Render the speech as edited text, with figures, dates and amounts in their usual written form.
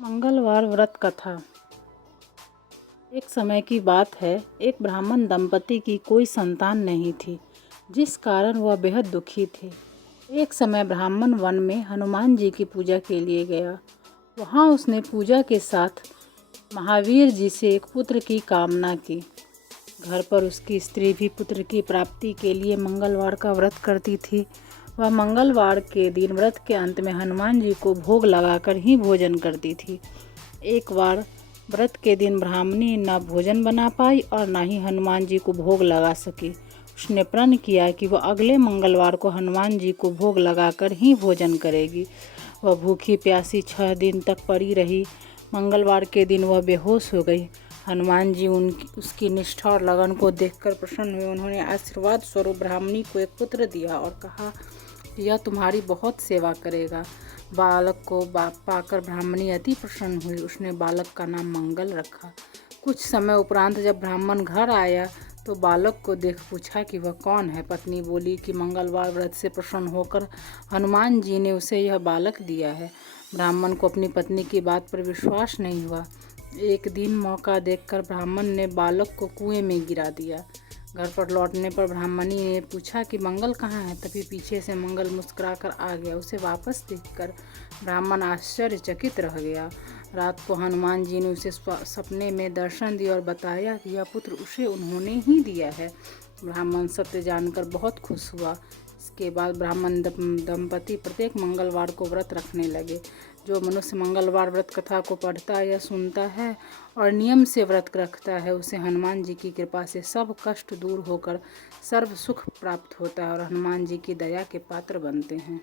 मंगलवार व्रत कथा। एक समय की बात है, एक ब्राह्मण दंपति की कोई संतान नहीं थी, जिस कारण वह बेहद दुखी थे। एक समय ब्राह्मण वन में हनुमान जी की पूजा के लिए गया। वहाँ उसने पूजा के साथ महावीर जी से एक पुत्र की कामना की। घर पर उसकी स्त्री भी पुत्र की प्राप्ति के लिए मंगलवार का व्रत करती थी। वह मंगलवार के दिन व्रत के अंत में हनुमान जी को भोग लगाकर ही भोजन करती थी। एक बार व्रत के दिन ब्राह्मणी न भोजन बना पाई और न ही हनुमान जी को भोग लगा सकी। उसने प्रण किया कि वह अगले मंगलवार को हनुमान जी को भोग लगाकर ही भोजन करेगी। वह भूखी प्यासी 6 दिन तक पड़ी रही। मंगलवार के दिन वह बेहोश हो गई। हनुमान जी उसकी निष्ठा और लगन को देखकर प्रसन्न हुए। उन्होंने आशीर्वाद स्वरूप ब्राह्मणी को एक पुत्र दिया और कहा, यह तुम्हारी बहुत सेवा करेगा। बालक को पाकर ब्राह्मणी अति प्रसन्न हुई। उसने बालक का नाम मंगल रखा। कुछ समय उपरांत जब ब्राह्मण घर आया तो बालक को देख पूछा कि वह कौन है। पत्नी बोली कि मंगलवार व्रत से प्रसन्न होकर हनुमान जी ने उसे यह बालक दिया है। ब्राह्मण को अपनी पत्नी की बात पर विश्वास नहीं हुआ। एक दिन मौका देखकर ब्राह्मण ने बालक को कुएं में गिरा दिया। घर पर लौटने पर ब्राह्मणी ने पूछा कि मंगल कहाँ है। तभी पीछे से मंगल मुस्कुराकर आ गया। उसे वापस देखकर ब्राह्मण आश्चर्यचकित रह गया। रात को हनुमान जी ने उसे सपने में दर्शन दिया और बताया कि यह पुत्र उसे उन्होंने ही दिया है। ब्राह्मण सत्य जानकर बहुत खुश हुआ। इसके बाद ब्राह्मण दंपति प्रत्येक मंगलवार को व्रत रखने लगे। जो मनुष्य मंगलवार व्रत कथा को पढ़ता या सुनता है और नियम से व्रत रखता है, उसे हनुमान जी की कृपा से सब कष्ट दूर होकर सर्व सुख प्राप्त होता है और हनुमान जी की दया के पात्र बनते हैं।